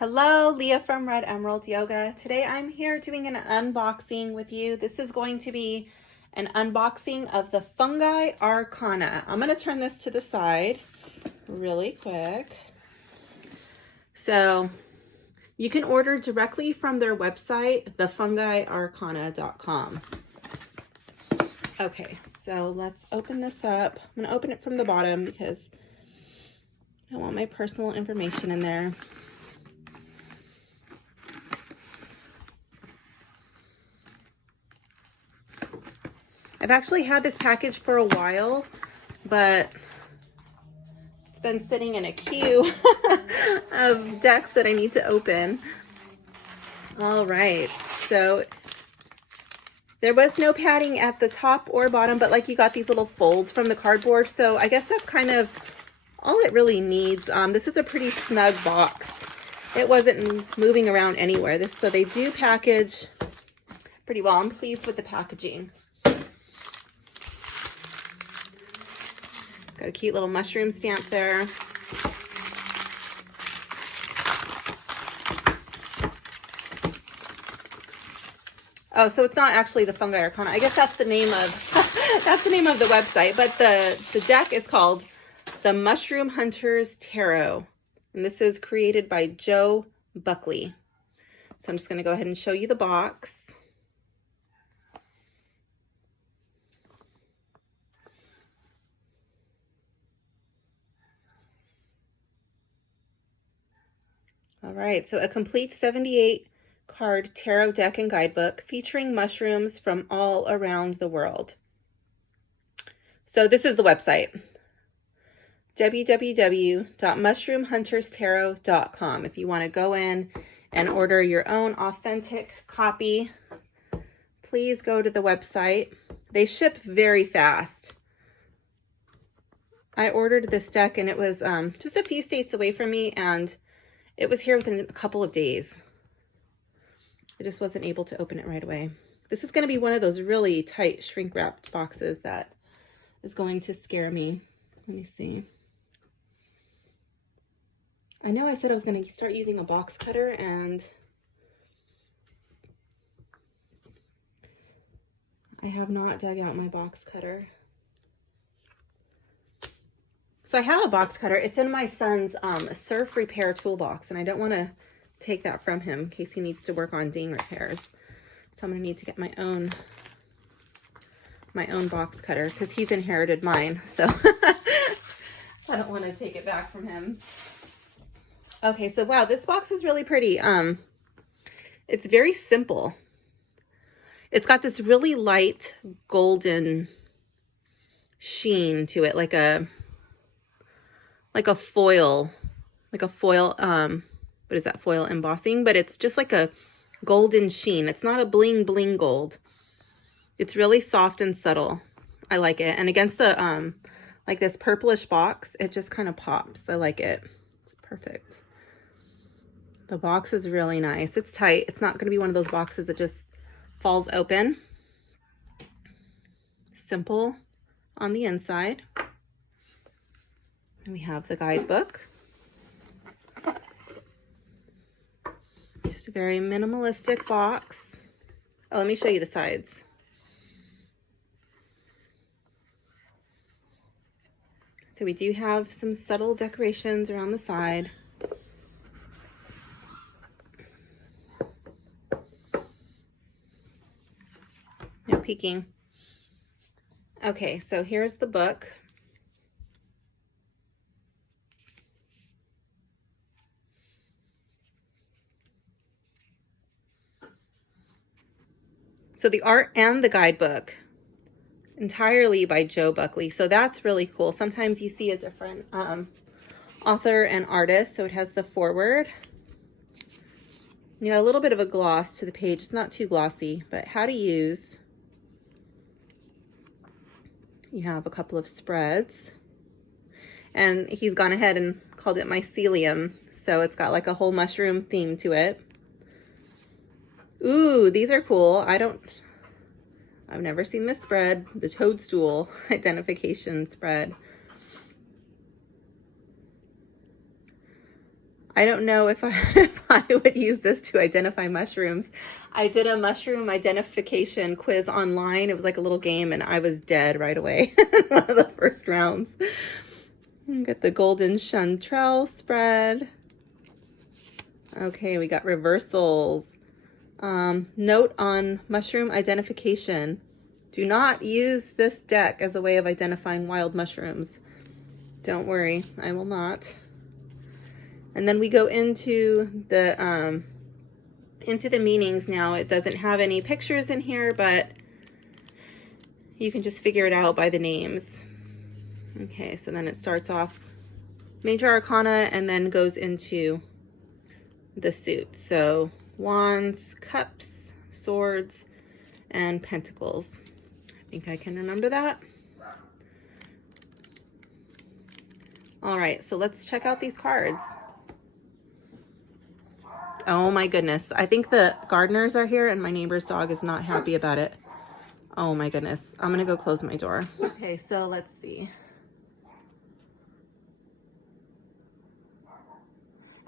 Hello, Leah from Red Emerald Yoga. Today I'm here doing an unboxing with you. This is going to be an unboxing of the Fungi Arcana. I'm going to turn this to the side really quick. So you can order directly from their website, thefungiarcana.com. Okay, so let's open this up. I'm going to open it from the bottom because I don't want my personal information in there. I've actually had this package for a while, but it's been sitting in a queue of decks that I need to open. All right, so there was no padding at the top or bottom, but like you got these little folds from the cardboard. So I guess that's kind of all it really needs. This is a pretty snug box. It wasn't moving around anywhere. So they do package pretty well. I'm pleased with the packaging. Got a cute little mushroom stamp there. Oh, so it's not actually the Fungi Arcana. I guess that's the name of that's the name of the website. But the deck is called the Mushroom Hunters Tarot, and this is created by Joe Buckley. So I'm just going to go ahead and show you the box. All right, so a complete 78 card tarot deck and guidebook featuring mushrooms from all around the world. So this is the website, www.mushroomhunterstarot.com. If you want to go in and order your own authentic copy, please go to the website. They ship very fast. I ordered this deck and it was just a few states away from me, and it was here within a couple of days. I just wasn't able to open it right away. This is going to be one of those really tight shrink wrapped boxes that is going to scare me. Let me see. I know I said I was going to start using a box cutter, and I have not dug out my box cutter. So I have a box cutter. It's in my son's surf repair toolbox, and I don't want to take that from him in case he needs to work on ding repairs. So I'm going to need to get my own box cutter because he's inherited mine. So I don't want to take it back from him. Okay, so wow, this box is really pretty. It's very simple. It's got this really light golden sheen to it, like a foil, what is that, foil embossing, but it's just like a golden sheen. It's not a bling bling gold. It's really soft and subtle. I like it. And against the like this purplish box, it just kind of pops. I like it. It's perfect. The box is really nice. It's tight. It's not going to be one of those boxes that just falls open. Simple on the inside. And we have the guidebook. Just a very minimalistic box. Oh, let me show you the sides. So we do have some subtle decorations around the side. No peeking. Okay, so here's the book. So the art and the guidebook, entirely by Joe Buckley. So that's really cool. Sometimes you see a different author and artist. So it has the foreword. You got a little bit of a gloss to the page. It's not too glossy, but how to use. You have a couple of spreads. And he's gone ahead and called it mycelium. So it's got like a whole mushroom theme to it. Ooh, these are cool. I've never seen this spread, the toadstool identification spread. I don't know if if I would use this to identify mushrooms. I did a mushroom identification quiz online. It was like a little game and I was dead right away. One of the first rounds. Got the golden chanterelle spread. Okay, we got reversals. Note on mushroom identification. Do not use this deck as a way of identifying wild mushrooms. Don't worry, I will not. And then we go into the meanings now. It doesn't have any pictures in here, but you can just figure it out by the names. Okay, so then it starts off major arcana and then goes into the suit. So wands, cups, swords, and pentacles. I think I can remember that. All right, so let's check out these cards. Oh my goodness. I think the gardeners are here and my neighbor's dog is not happy about it. Oh my goodness. I'm gonna go close my door. Okay, so let's see.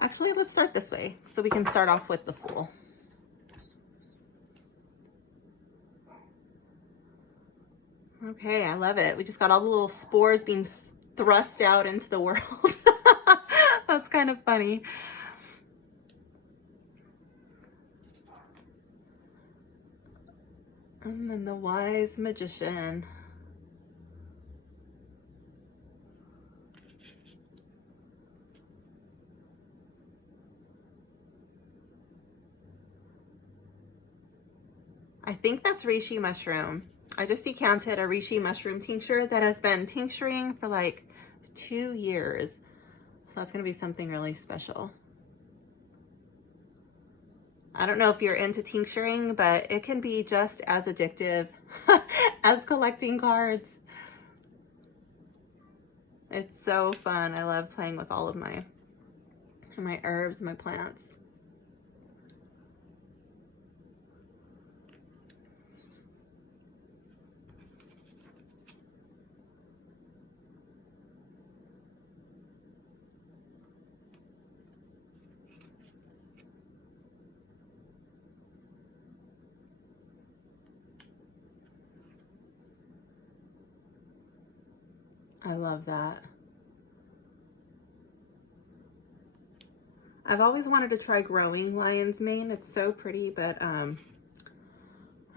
Actually, let's start this way so we can start off with the Fool. Okay, I love it. We just got all the little spores being thrust out into the world. That's kind of funny. And then the wise magician. I think that's reishi mushroom. I just decanted a reishi mushroom tincture that has been tincturing for like 2 years. So that's gonna be something really special. I don't know if you're into tincturing, but it can be just as addictive as collecting cards. It's so fun. I love playing with all of my herbs, my plants. I love that. I've always wanted to try growing lion's mane. It's so pretty, but I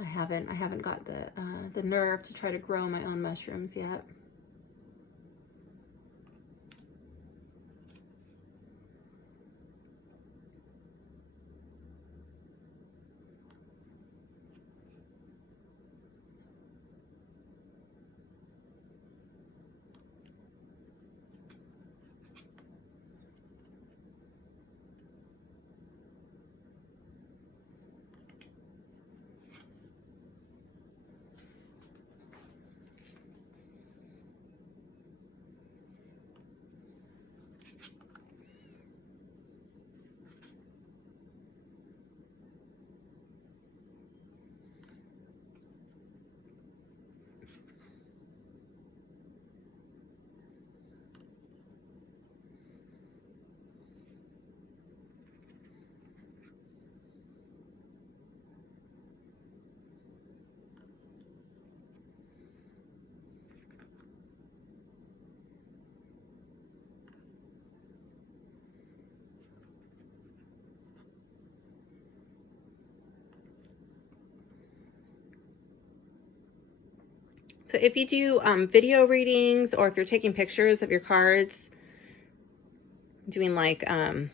haven't got the nerve to try to grow my own mushrooms yet. So if you do video readings or if you're taking pictures of your cards, doing like a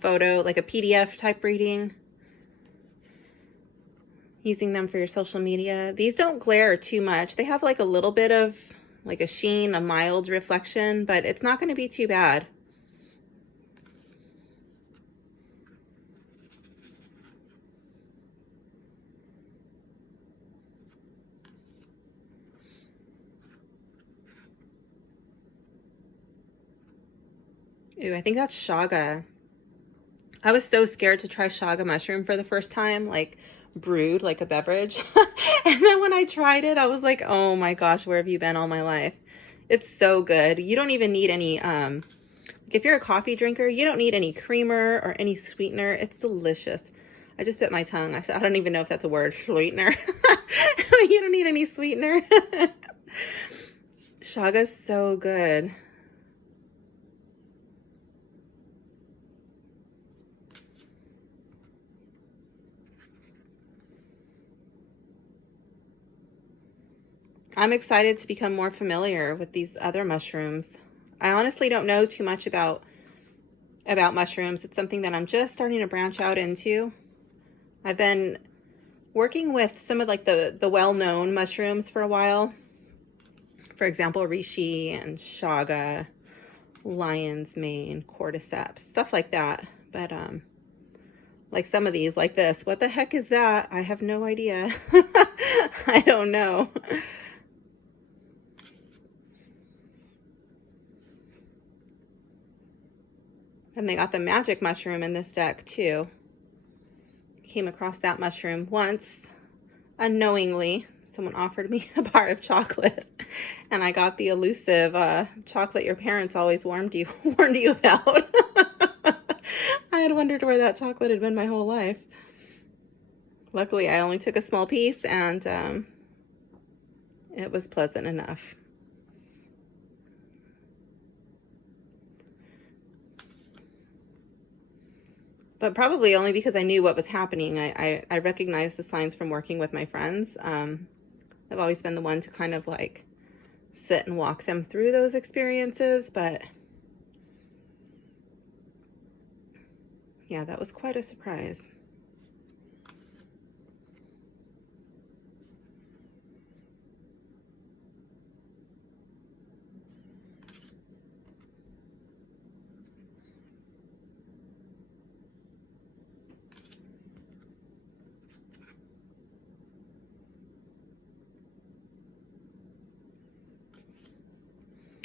photo, like a PDF type reading, using them for your social media, these don't glare too much. They have like a little bit of like a sheen, a mild reflection, but it's not going to be too bad. Ooh, I think that's shaga. I was so scared to try shaga mushroom for the first time, like brewed like a beverage. And then when I tried it, I was like, oh my gosh, where have you been all my life? It's so good. You don't even need any, if you're a coffee drinker, you don't need any creamer or any sweetener. It's delicious. I just bit my tongue. I don't even know if that's a word, sweetener. You don't need any sweetener. Shaga's so good. I'm excited to become more familiar with these other mushrooms. I honestly don't know too much about mushrooms. It's something that I'm just starting to branch out into. I've been working with some of like the well-known mushrooms for a while. For example, reishi and chaga, lion's mane, cordyceps, stuff like that. But like some of these, like this, what the heck is that? I have no idea. I don't know. And they got the magic mushroom in this deck too. Came across that mushroom once, unknowingly. Someone offered me a bar of chocolate, and I got the elusive chocolate your parents always warned you about. I had wondered where that chocolate had been my whole life. Luckily, I only took a small piece, and it was pleasant enough. But probably only because I knew what was happening. I recognized the signs from working with my friends. I've always been the one to kind of like sit and walk them through those experiences, but yeah, that was quite a surprise.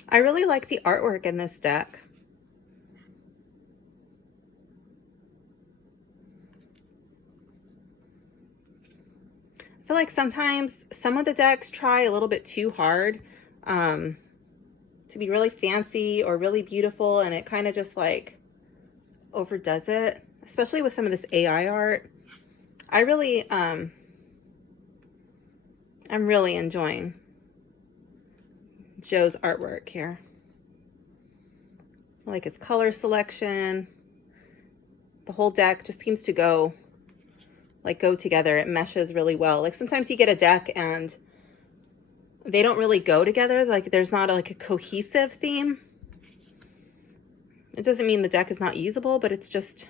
I really like the artwork in this deck. I feel like sometimes some of the decks try a little bit too hard to be really fancy or really beautiful, and it kind of just like overdoes it, especially with some of this AI art. I really, I'm really enjoying Joe's artwork here. I like his color selection. The whole deck just seems to go together. It meshes really well. Like sometimes you get a deck and they don't really go together. Like there's not like a cohesive theme. It doesn't mean the deck is not usable, but it's just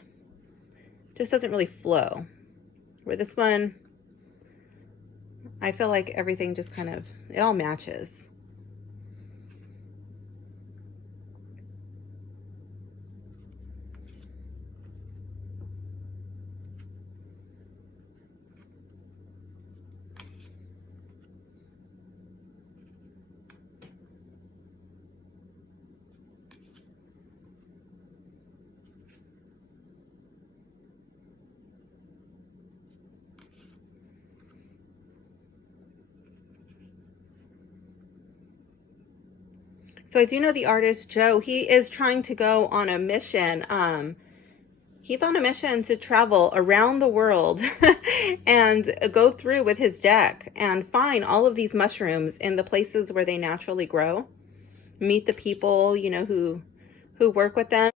doesn't really flow. Where this one, I feel like everything just kind of, it all matches. So I do know the artist Joe. He is trying to go on a mission. He's on a mission to travel around the world and go through with his deck and find all of these mushrooms in the places where they naturally grow. Meet the people, you know, who work with them.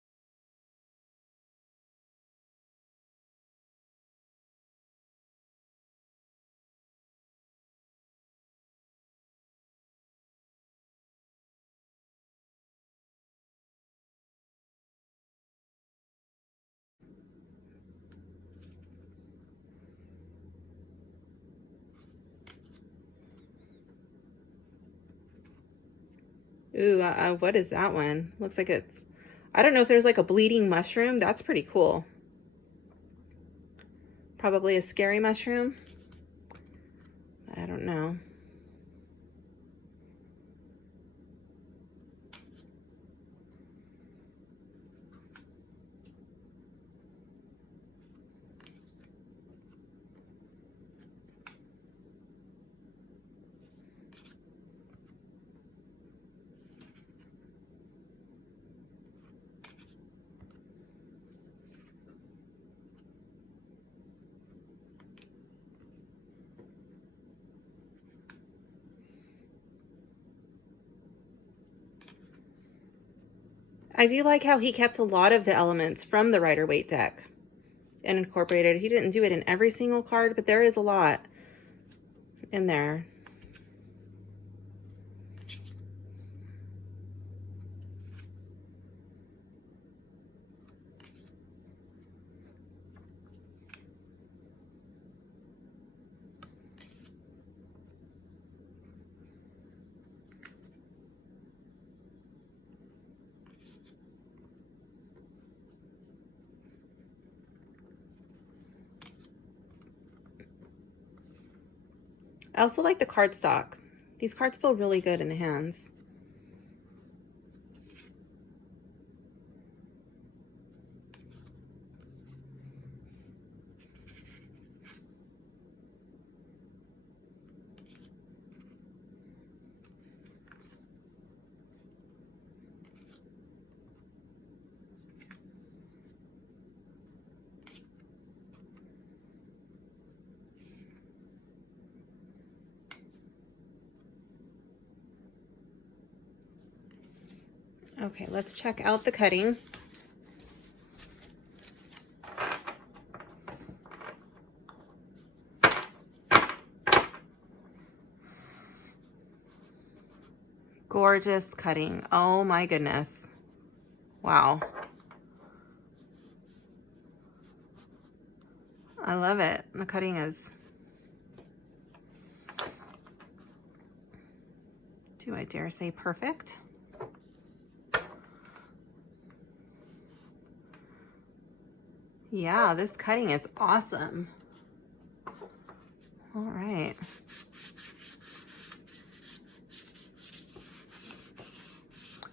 Ooh, what is that one? Looks like it's, I don't know if there's like a bleeding mushroom. That's pretty cool. Probably a scary mushroom. I don't know. I do like how he kept a lot of the elements from the Rider-Waite deck and incorporated. He didn't do it in every single card, but there is a lot in there. I also like the cardstock. These cards feel really good in the hands. Okay, let's check out the cutting. Gorgeous cutting. Oh my goodness. Wow. I love it. The cutting is, do I dare say perfect? Yeah, this cutting is awesome. All right.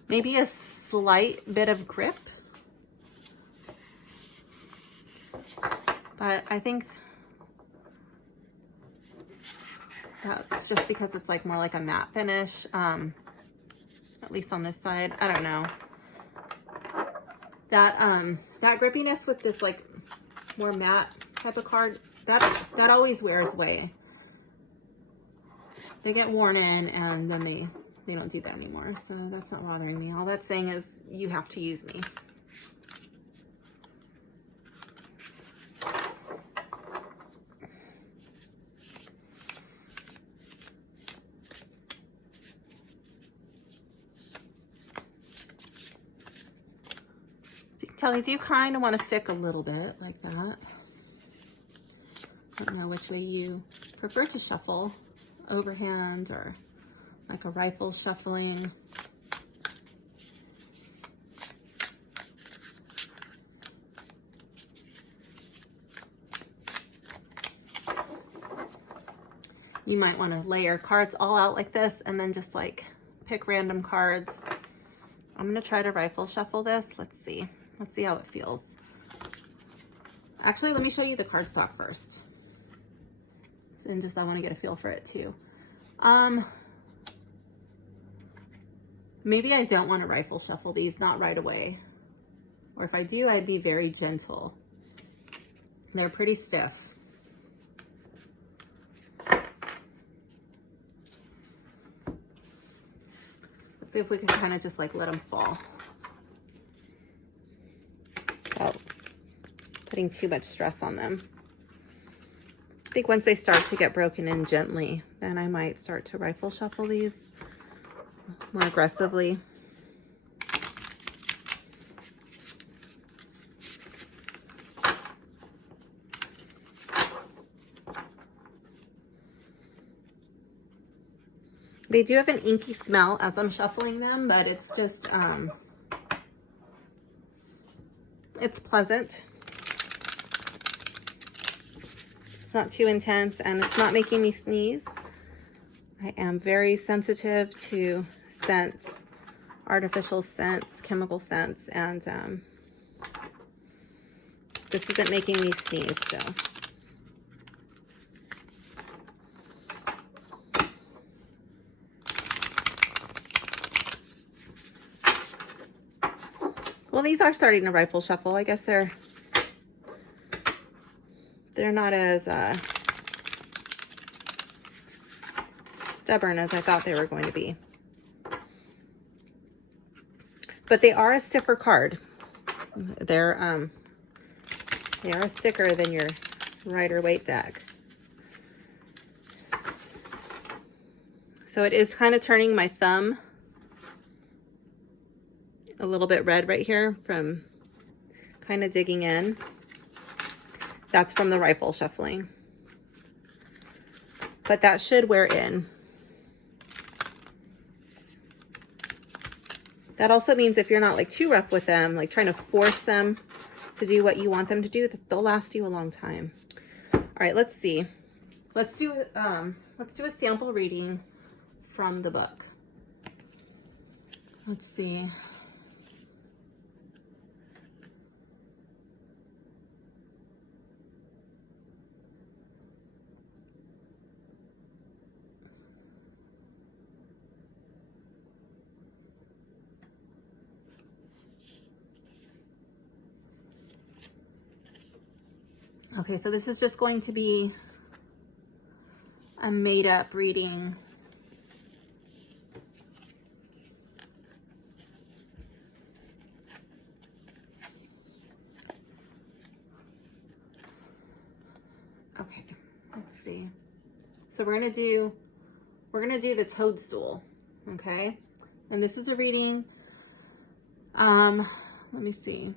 Maybe a slight bit of grip, but I think that's just because it's like more like a matte finish, at least on this side. I don't know. That grippiness with this like more matte type of card, that always wears away. They get worn in and then they don't do that anymore. So that's not bothering me. All that's saying is you have to use me. I do kind of want to stick a little bit like that. I don't know which way you prefer to shuffle, overhand or like a rifle shuffling. You might want to lay your cards all out like this and then just like pick random cards. I'm going to try to rifle shuffle this. Let's see. Let's see how it feels. Actually, let me show you the cardstock first. And just, I want to get a feel for it too. Maybe I don't want to rifle shuffle these, not right away. Or if I do, I'd be very gentle. They're pretty stiff. Let's see if we can kind of just like let them fall. Oh, putting too much stress on them. I think once they start to get broken in gently, then I might start to rifle shuffle these more aggressively. They do have an inky smell as I'm shuffling them, but it's just, it's pleasant. It's not too intense and it's not making me sneeze. I am very sensitive to scents, artificial scents, chemical scents, and this isn't making me sneeze, so. Well, these are starting to rifle shuffle. I guess they're not as stubborn as I thought they were going to be. but they are a stiffer card. They are thicker than your Rider-Waite deck. So it is kind of turning my thumb a little bit red right here from kind of digging in. That's from the rifle shuffling. But that should wear in. That also means if you're not like too rough with them, like trying to force them to do what you want them to do, that they'll last you a long time. All right, let's see. Let's do a sample reading from the book. Let's see. Okay, so this is just going to be a made-up reading. Okay, let's see. So we're gonna do the toadstool, okay? And this is a reading. Let me see.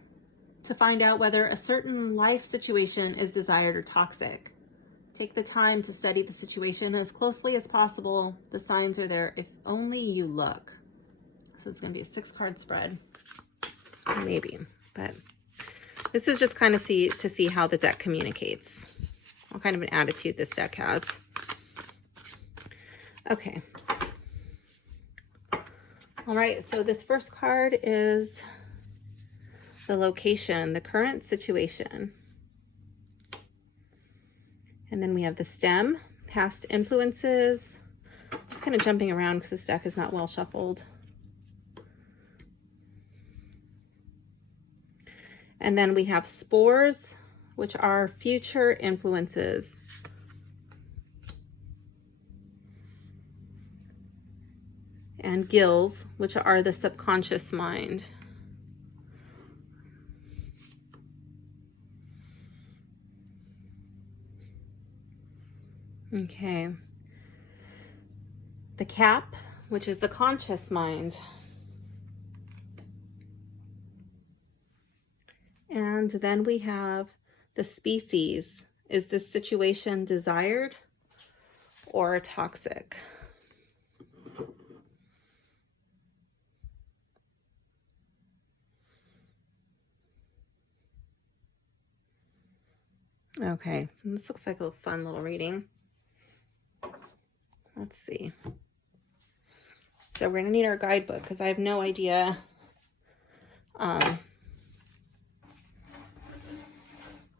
To find out whether a certain life situation is desired or toxic. Take the time to study the situation as closely as possible. The signs are there if only you look. So it's going to be a 6-card spread. Maybe, but this is just kind of to see how the deck communicates. What kind of an attitude this deck has. Okay. All right, so this first card is the location, the current situation. And then we have the stem, past influences. I'm just kind of jumping around because this deck is not well shuffled. And then we have spores, which are future influences. And gills, which are the subconscious mind. Okay. The cap, which is the conscious mind. And then we have the species. Is this situation desired or toxic? Okay, so this looks like a fun little reading. Let's see. So we're gonna need our guidebook because I have no idea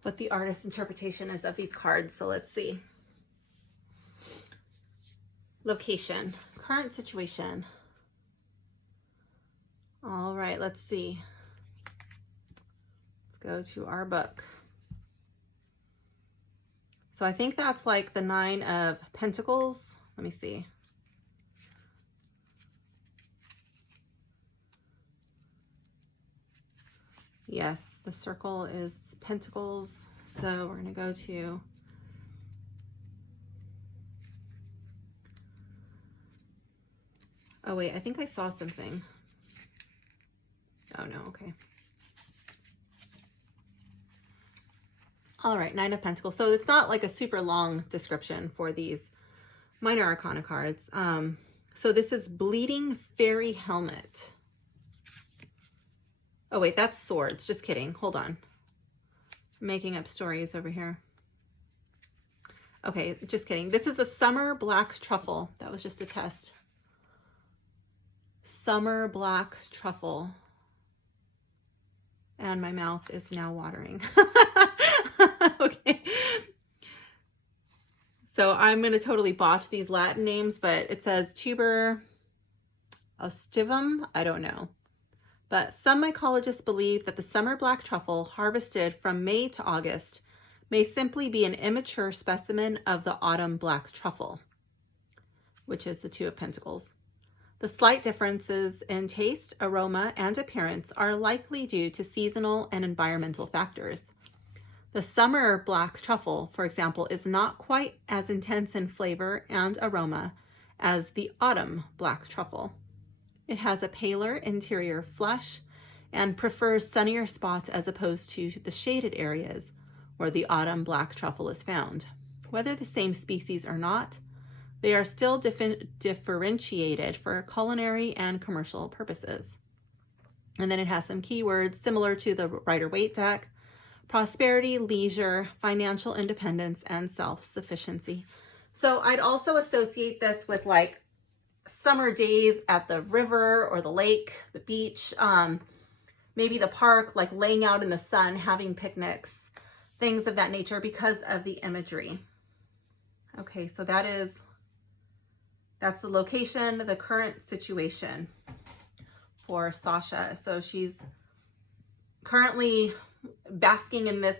what the artist's interpretation is of these cards. So let's see. Location, current situation. All right, let's see. Let's go to our book. So I think that's like the 9 of Pentacles. Let me see. Yes, the circle is Pentacles. So we're going to go to oh wait, I think I saw something. Oh no, okay. All right, 9 of Pentacles. So it's not like a super long description for these minor arcana cards. So this is Bleeding Fairy Helmet. Oh wait, that's Swords. Just kidding. Hold on. I'm making up stories over here. Okay, just kidding. This is a Summer Black Truffle. That was just a test. Summer Black Truffle. And my mouth is now watering. Okay. So I'm going to totally botch these Latin names, but it says tuber ostivum. I don't know. But some mycologists believe that the summer black truffle harvested from May to August may simply be an immature specimen of the autumn black truffle, which is the 2 of Pentacles. The slight differences in taste, aroma, and appearance are likely due to seasonal and environmental factors. The summer black truffle, for example, is not quite as intense in flavor and aroma as the autumn black truffle. It has a paler interior flesh and prefers sunnier spots as opposed to the shaded areas where the autumn black truffle is found. Whether the same species or not, they are still differentiated for culinary and commercial purposes. And then it has some keywords similar to the Rider-Waite deck: prosperity, leisure, financial independence, and self-sufficiency. So I'd also associate this with like summer days at the river or the lake, the beach, maybe the park, like laying out in the sun, having picnics, things of that nature because of the imagery. Okay, so that's the location, the current situation for Sasha. So she's currently basking in this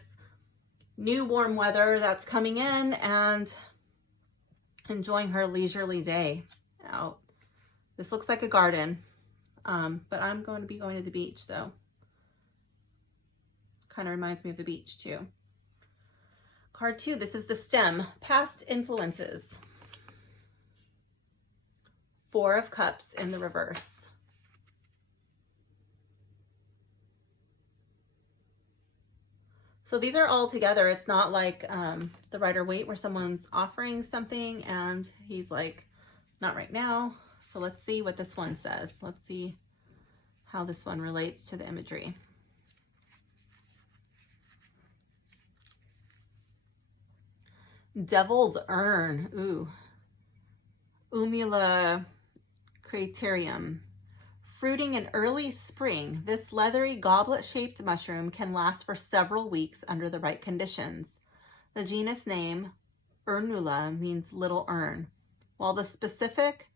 new warm weather that's coming in and enjoying her leisurely day out. This looks like a garden, but I'm going to be going to the beach, so kind of reminds me of the beach too. Card 2, this is the stem, past influences. 4 of Cups in the reverse. So these are all together. It's not like the Rider-Waite where someone's offering something and he's like, not right now. So let's see what this one says. Let's see how this one relates to the imagery. Devil's Urn. Ooh. Umula craterium. Fruiting in early spring, this leathery goblet-shaped mushroom can last for several weeks under the right conditions. The genus name, Urnula, means little urn, while the specific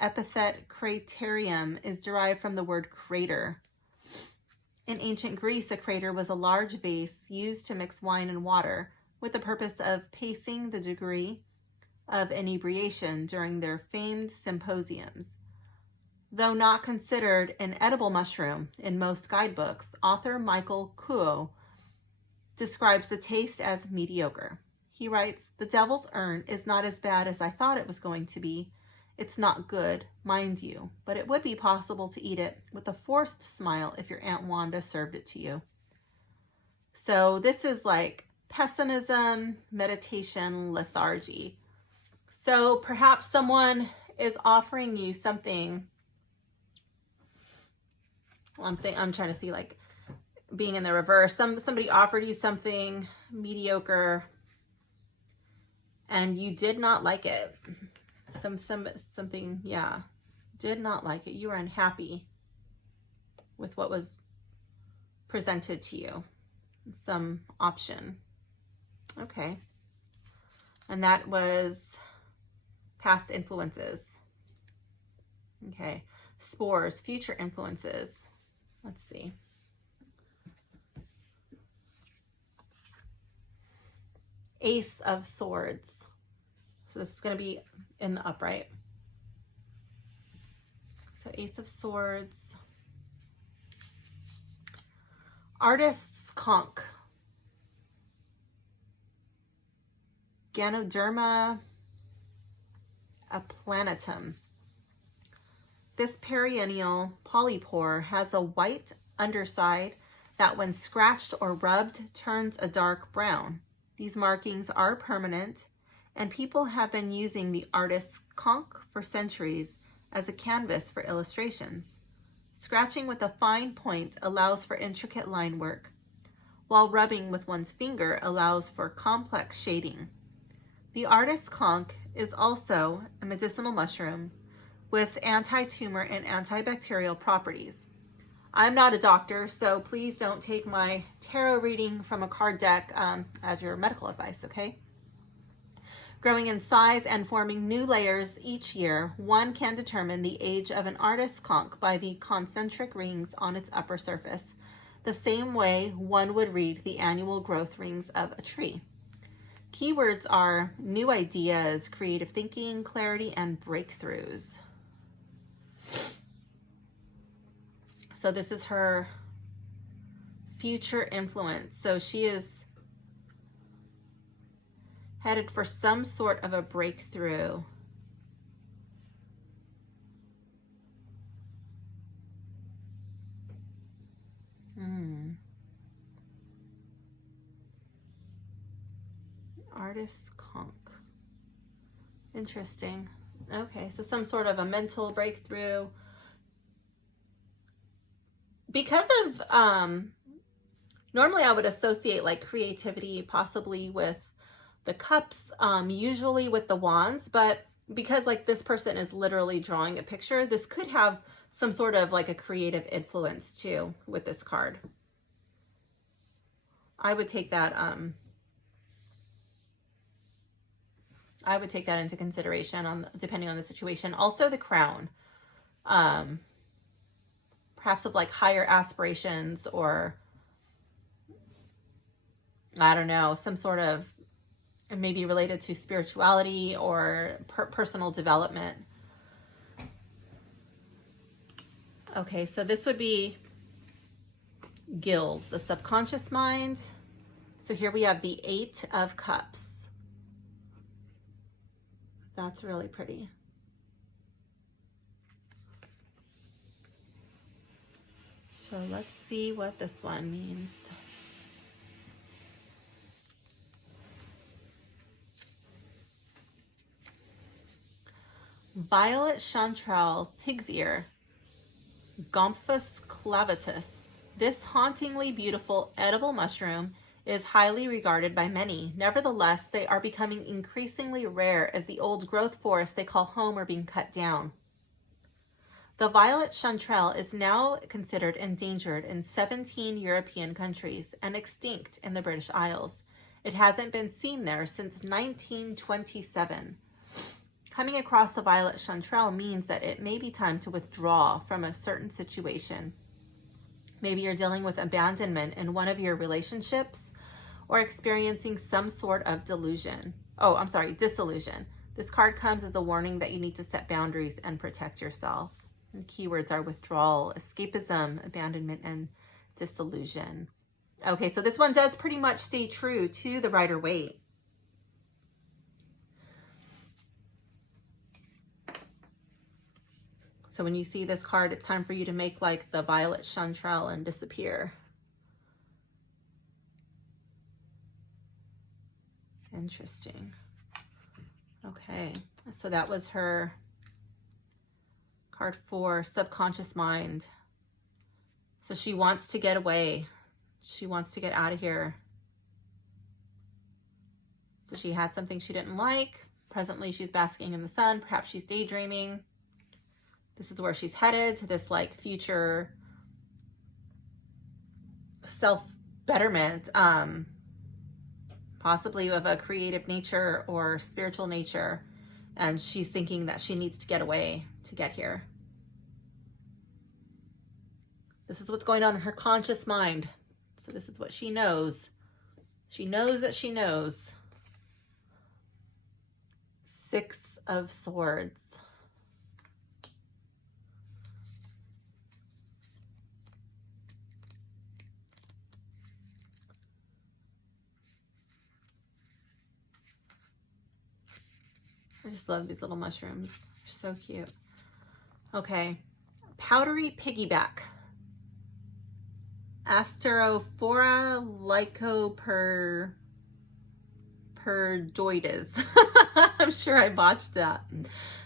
epithet craterium is derived from the word crater. In ancient Greece, a crater was a large vase used to mix wine and water with the purpose of pacing the degree of inebriation during their famed symposiums. Though not considered an edible mushroom in most guidebooks, author Michael Kuo describes the taste as mediocre. He writes, "The devil's urn is not as bad as I thought it was going to be. It's not good, mind you, but it would be possible to eat it with a forced smile if your Aunt Wanda served it to you." So this is like pessimism, meditation, lethargy. So perhaps someone is offering you something. I'm trying to see, like, being in the reverse. Somebody offered you something mediocre and you did not like it. Something, yeah, did not like it. You were unhappy with what was presented to you. Some option. Okay. And that was past influences. Okay. Spores, future influences. Let's see. Ace of Swords. So this is going to be in the upright. So Ace of Swords. Artist's conch. Ganoderma aplanatum. This perennial polypore has a white underside that when scratched or rubbed turns a dark brown. These markings are permanent, and people have been using the artist's conch for centuries as a canvas for illustrations. Scratching with a fine point allows for intricate line work, while rubbing with one's finger allows for complex shading. The artist's conch is also a medicinal mushroom with anti-tumor and antibacterial properties. I'm not a doctor, so please don't take my tarot reading from a card deck as your medical advice, okay? Growing in size and forming new layers each year, one can determine the age of an artist's conch by the concentric rings on its upper surface, the same way one would read the annual growth rings of a tree. Keywords are new ideas, creative thinking, clarity, and breakthroughs. So this is her future influence. So she is headed for some sort of a breakthrough. Artist conch. Interesting. Okay, so some sort of a mental breakthrough. Because of, normally I would associate like creativity possibly with the cups, usually with the wands, but because like this person is literally drawing a picture, this could have some sort of like a creative influence too with this card. I would take that, into consideration depending on the situation. Also the crown, perhaps of like higher aspirations, or I don't know, some sort of maybe related to spirituality or personal development. Okay, so this would be gills, the subconscious mind. So here we have the 8 of Cups. That's really pretty. So let's see what this one means. Violet chanterelle, pig's ear, Gomphus clavatus. This hauntingly beautiful edible mushroom is highly regarded by many. Nevertheless, they are becoming increasingly rare as the old growth forests they call home are being cut down. The violet chanterelle is now considered endangered in 17 European countries and extinct in the British Isles. It hasn't been seen there since 1927. Coming across the violet chanterelle means that it may be time to withdraw from a certain situation. Maybe you're dealing with abandonment in one of your relationships or experiencing some sort of disillusion. This card comes as a warning that you need to set boundaries and protect yourself. And keywords are withdrawal, escapism, abandonment, and disillusion. Okay, so this one does pretty much stay true to the Rider-Waite. So when you see this card, it's time for you to make like the violet chanterelle and disappear. Interesting. Okay, so that was her card 4, subconscious mind. So she wants to get away. She wants to get out of here. So she had something she didn't like. Presently, she's basking in the sun. Perhaps she's daydreaming. This is where she's headed, to this like future self-betterment, possibly of a creative nature or spiritual nature. And she's thinking that she needs to get away to get here. This is what's going on in her conscious mind. So this is what she knows. She knows that she knows. 6 of Swords. I just love these little mushrooms. They're so cute. Okay. Powdery piggyback. Asterophora lycoperdoides. I'm sure I botched that.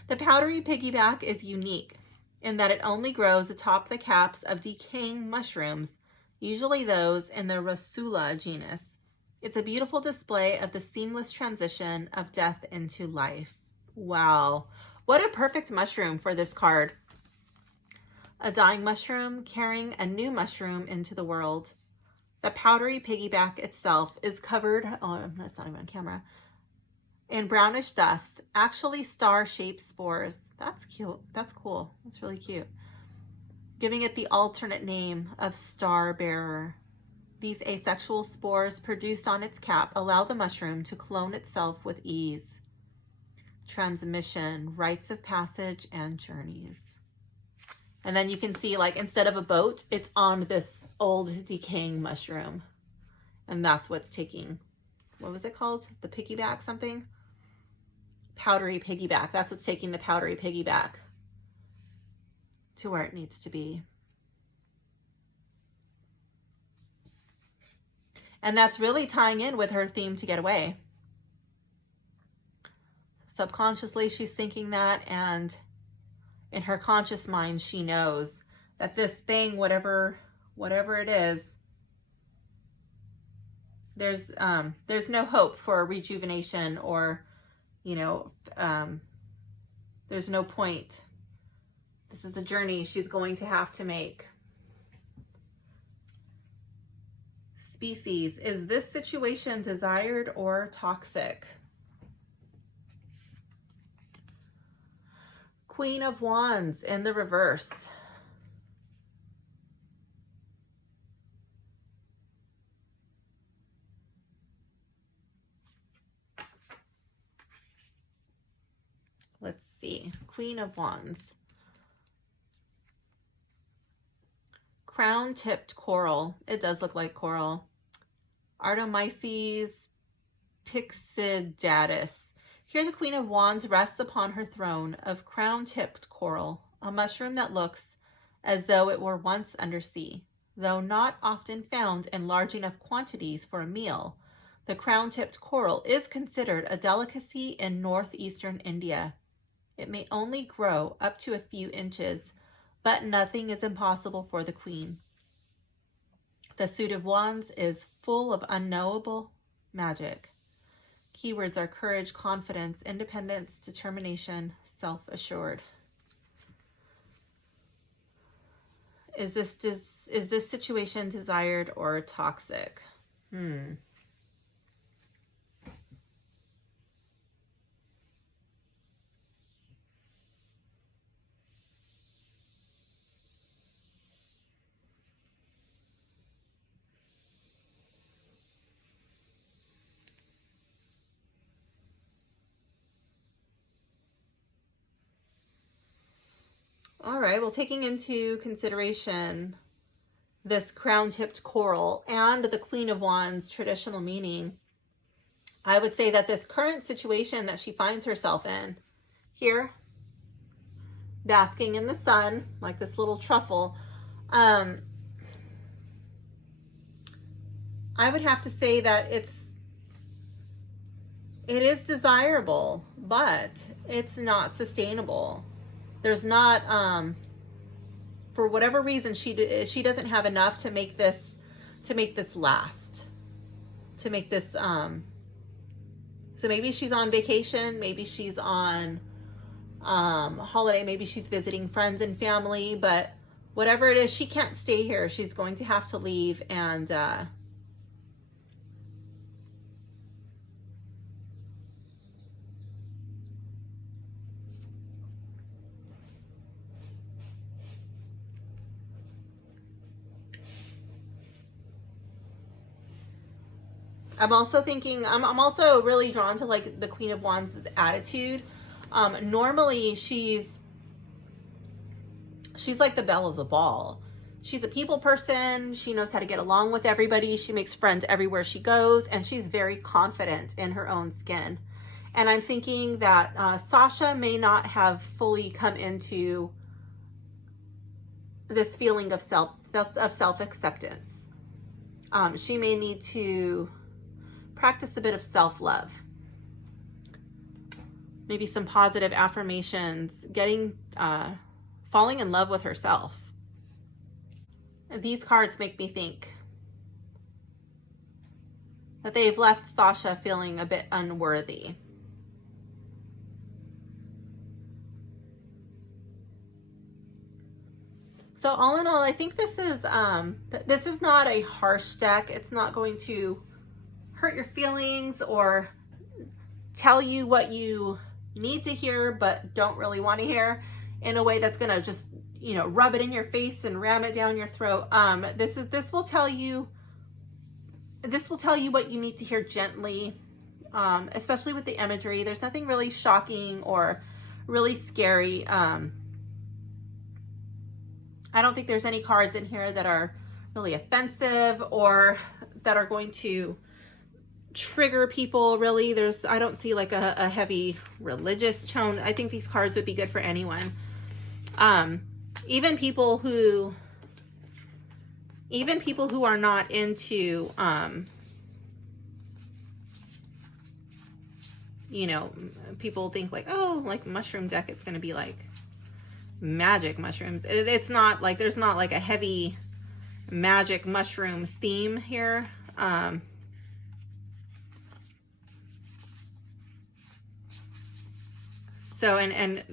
The powdery piggyback is unique in that it only grows atop the caps of decaying mushrooms, usually those in the Rossula genus. It's a beautiful display of the seamless transition of death into life. Wow. What a perfect mushroom for this card. A dying mushroom carrying a new mushroom into the world. The powdery piggyback itself is covered, that's not even on camera, in brownish dust, actually star-shaped spores. That's cute. That's cool. That's really cute. Giving it the alternate name of star bearer. These asexual spores produced on its cap allow the mushroom to clone itself with ease. Transmission, rites of passage, and journeys. And then you can see, like, instead of a boat, it's on this old decaying mushroom. And that's what's taking, what was it called? The piggyback something? Powdery piggyback. That's what's taking the powdery piggyback to where it needs to be. And that's really tying in with her theme to get away. Subconsciously, she's thinking that, and in her conscious mind, she knows that this thing, whatever it is, there's no hope for rejuvenation, or, you know, there's no point. This is a journey she's going to have to make. Species, is this situation desired or toxic? Queen of Wands in the reverse. Let's see. Queen of Wands. Crown-tipped coral. It does look like coral. Artemisides pyxidatus. Here the Queen of Wands rests upon her throne of crown-tipped coral, a mushroom that looks as though it were once undersea. Though not often found in large enough quantities for a meal, the crown-tipped coral is considered a delicacy in northeastern India. It may only grow up to a few inches, but nothing is impossible for the Queen. The suit of wands is full of unknowable magic. Keywords are courage, confidence, independence, determination, self-assured. Is this situation desired or toxic? All right, well, taking into consideration this crown-tipped coral and the Queen of Wands traditional meaning, I would say that this current situation that she finds herself in here, basking in the sun, like this little truffle, I would have to say that it is desirable, but it's not sustainable. There's not, for whatever reason, she doesn't have enough to make this last, to make this, so maybe she's on vacation, maybe she's on holiday, maybe she's visiting friends and family, but whatever it is, she can't stay here. She's going to have to leave, and I'm also thinking, I'm also really drawn to like the Queen of Wands' attitude. Normally she's like the belle of the ball. She's a people person. She knows how to get along with everybody. She makes friends everywhere she goes, and she's very confident in her own skin. And I'm thinking that Sasha may not have fully come into this feeling of self-acceptance. She may need to practice a bit of self-love. Maybe some positive affirmations, falling in love with herself. These cards make me think that they've left Sasha feeling a bit unworthy. So all in all, I think this is not a harsh deck. It's not going to hurt your feelings or tell you what you need to hear but don't really want to hear in a way that's going to just, you know, rub it in your face and ram it down your throat. This will tell you what you need to hear gently, especially with the imagery. There's nothing really shocking or really scary I don't think there's any cards in here that are really offensive or that are going to trigger people really. I don't see like a heavy religious tone. I think these cards would be good for anyone. Even people who are not into, you know, people think like, oh, like mushroom deck, it's going to be like magic mushrooms. It's not like, there's not like a heavy magic mushroom theme here. So, and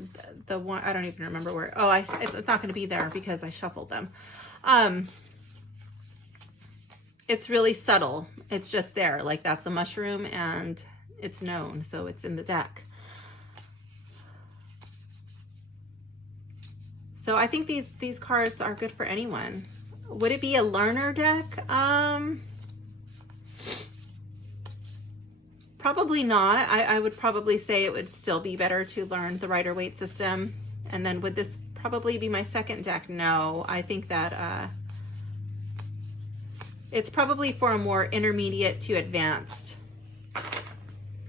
the one, I don't even remember where, oh, it's not going to be there because I shuffled them. It's really subtle. It's just there. Like that's a mushroom and it's known. So it's in the deck. So I think these cards are good for anyone. Would it be a learner deck? Probably not. I would probably say it would still be better to learn the Rider-Waite system. And then would this probably be my second deck? No, I think that it's probably for a more intermediate to advanced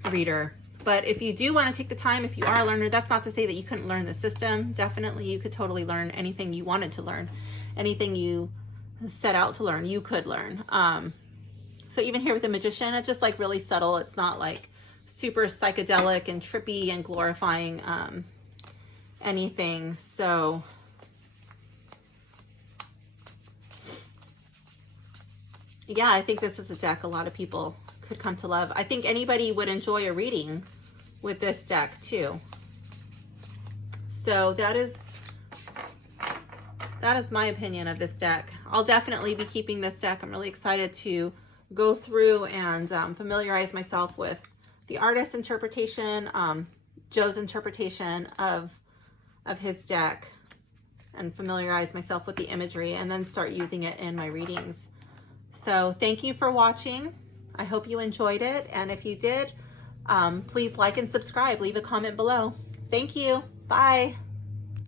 reader. But if you do want to take the time, if you are a learner, that's not to say that you couldn't learn the system. Definitely you could totally learn anything you wanted to learn. Anything you set out to learn, you could learn. So even here with the Magician, it's just like really subtle. It's not like super psychedelic and trippy and glorifying anything. So yeah, I think this is a deck a lot of people could come to love. I think anybody would enjoy a reading with this deck too. So that is my opinion of this deck. I'll definitely be keeping this deck. I'm really excited to go through and familiarize myself with the artist's interpretation, Joe's interpretation of his deck, and familiarize myself with the imagery and then start using it in my readings. So thank you for watching. I hope you enjoyed it. And if you did, please like and subscribe. Leave a comment below. Thank you. Bye.